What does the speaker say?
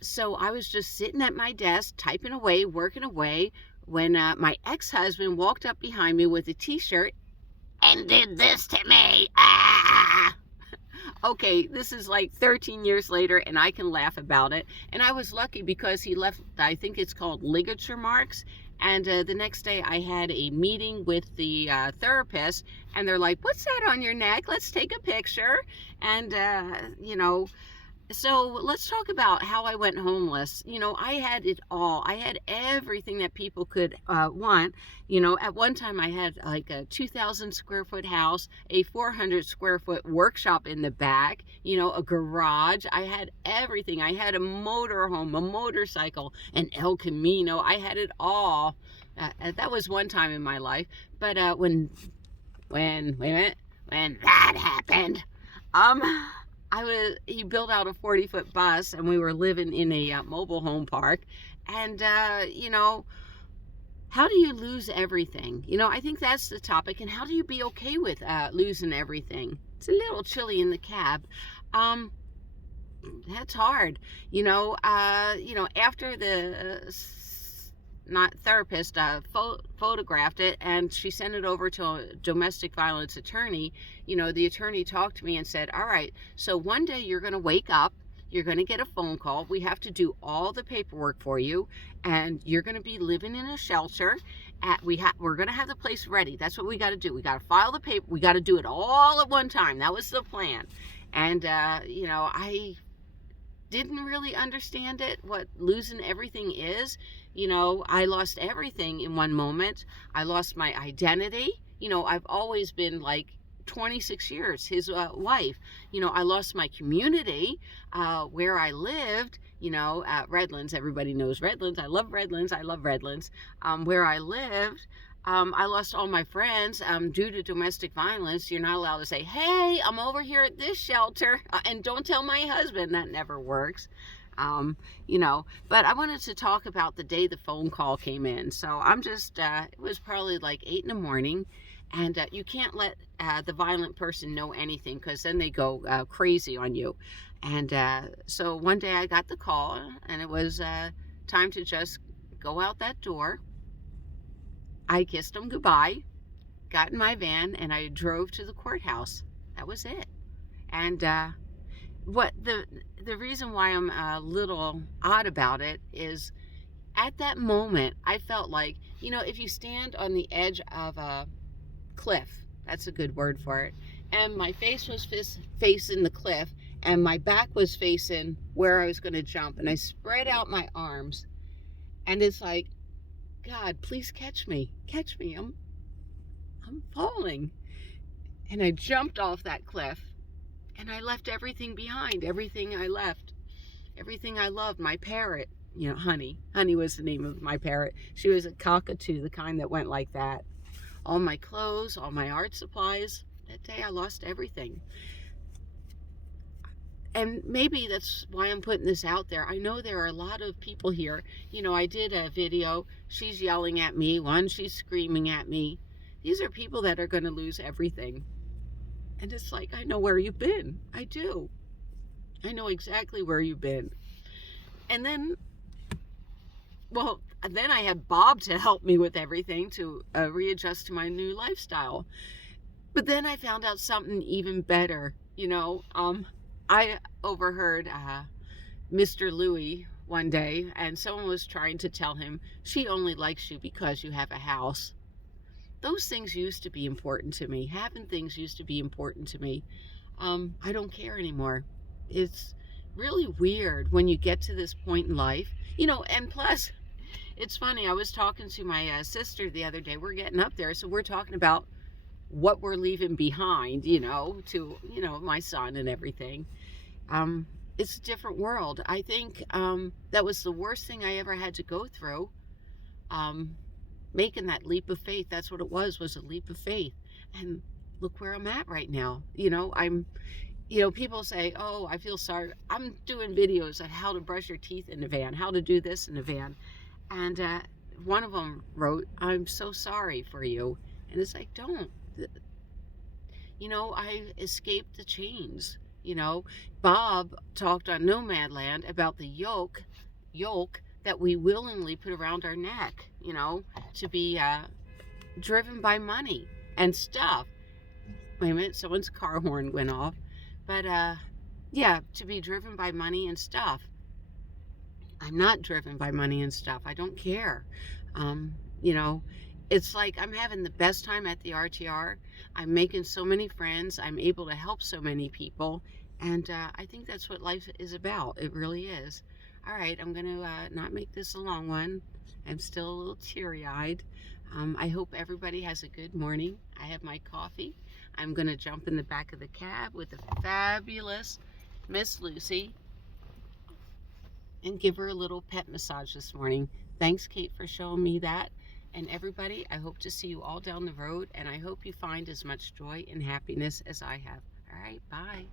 So I was just sitting at my desk, typing away, working away, when my ex-husband walked up behind me with a t-shirt and did this to me. Ah! Okay, this is like 13 years later, and I can laugh about it. And I was lucky because he left, I think it's called ligature marks. And the next day I had a meeting with the therapist, and they're like, "What's that on your neck? Let's take a picture." And, so let's talk about how I went homeless. I had it all. I had everything that people could want. At one time I had like a 2,000 square foot house, a 400 square foot workshop in the back, a garage. I had everything. I had a motor home, a motorcycle, an El Camino. I had it all. That was one time in my life. But when wait a minute, when that happened, um, he built out a 40-foot bus, and we were living in a mobile home park. And, how do you lose everything? I think that's the topic. And how do you be okay with losing everything? It's a little chilly in the cab. That's hard. After the not therapist photographed it, and she sent it over to a domestic violence attorney. The attorney talked to me and said, "All right, so one day you're going to wake up, you're going to get a phone call, we have to do all the paperwork for you, and you're going to be living in a shelter. We're going to have the place ready. That's what we got to do. We got to file the paper. We got to do it all at one time." That was the plan. And I didn't really understand it, what losing everything is. I lost everything in one moment. I lost my identity. I've always been like 26 years his wife. I lost my community, where I lived, at Redlands. Everybody knows Redlands. I love Redlands. I love Redlands. Where I lived, I lost all my friends due to domestic violence. You're not allowed to say, "Hey, I'm over here at this shelter, and don't tell my husband." That never works. But I wanted to talk about the day the phone call came in. So I'm just, it was probably like 8 in the morning, and you can't let the violent person know anything, because then they go crazy on you. And so one day I got the call, and it was time to just go out that door. I kissed him goodbye, got in my van, and I drove to the courthouse. That was it. And what the reason why I'm a little odd about it is, at that moment I felt like, if you stand on the edge of a cliff, that's a good word for it, and my face was facing the cliff, and my back was facing where I was going to jump, and I spread out my arms, and it's like, "God, please catch me, I'm falling." And I jumped off that cliff, and I left everything behind. Everything I left, everything I loved. My parrot, Honey was the name of my parrot. She was a cockatoo, the kind that went like that. All my clothes, all my art supplies. That day I lost everything. And maybe that's why I'm putting this out there. I know there are a lot of people here. I did a video. She's yelling at me. She's screaming at me. These are people that are going to lose everything. And it's like, I know where you've been. I do. I know exactly where you've been. And then I had Bob to help me with everything, to readjust to my new lifestyle. But then I found out something even better. I overheard Mr. Louis one day, and someone was trying to tell him, "She only likes you because you have a house." Those things used to be important to me. Having things used to be important to me. I don't care anymore. It's really weird when you get to this point in life. And plus, it's funny. I was talking to my sister the other day. We're getting up there, so we're talking about what we're leaving behind, to, my son and everything. It's a different world. I think that was the worst thing I ever had to go through. Making that leap of faith. That's what it was a leap of faith. And look where I'm at right now. People say, "Oh, I feel sorry." I'm doing videos on how to brush your teeth in the van, how to do this in the van. And one of them wrote, "I'm so sorry for you." And it's like, don't. I escaped the chains. You know, Bob talked on Nomadland about the yoke that we willingly put around our neck, you know, to be driven by money and stuff. Wait a minute, someone's car horn went off. But yeah, to be driven by money and stuff. I'm not driven by money and stuff. I don't care. You know, it's like I'm having the best time at the RTR. I'm making so many friends. I'm able to help so many people. And I think that's what life is about. It really is. All right, I'm going to not make this a long one. I'm still a little teary-eyed. I hope everybody has a good morning. I have my coffee. I'm going to jump in the back of the cab with the fabulous Miss Lucy and give her a little pet massage this morning. Thanks, Kate, for showing me that. And everybody, I hope to see you all down the road, and I hope you find as much joy and happiness as I have. All right, bye.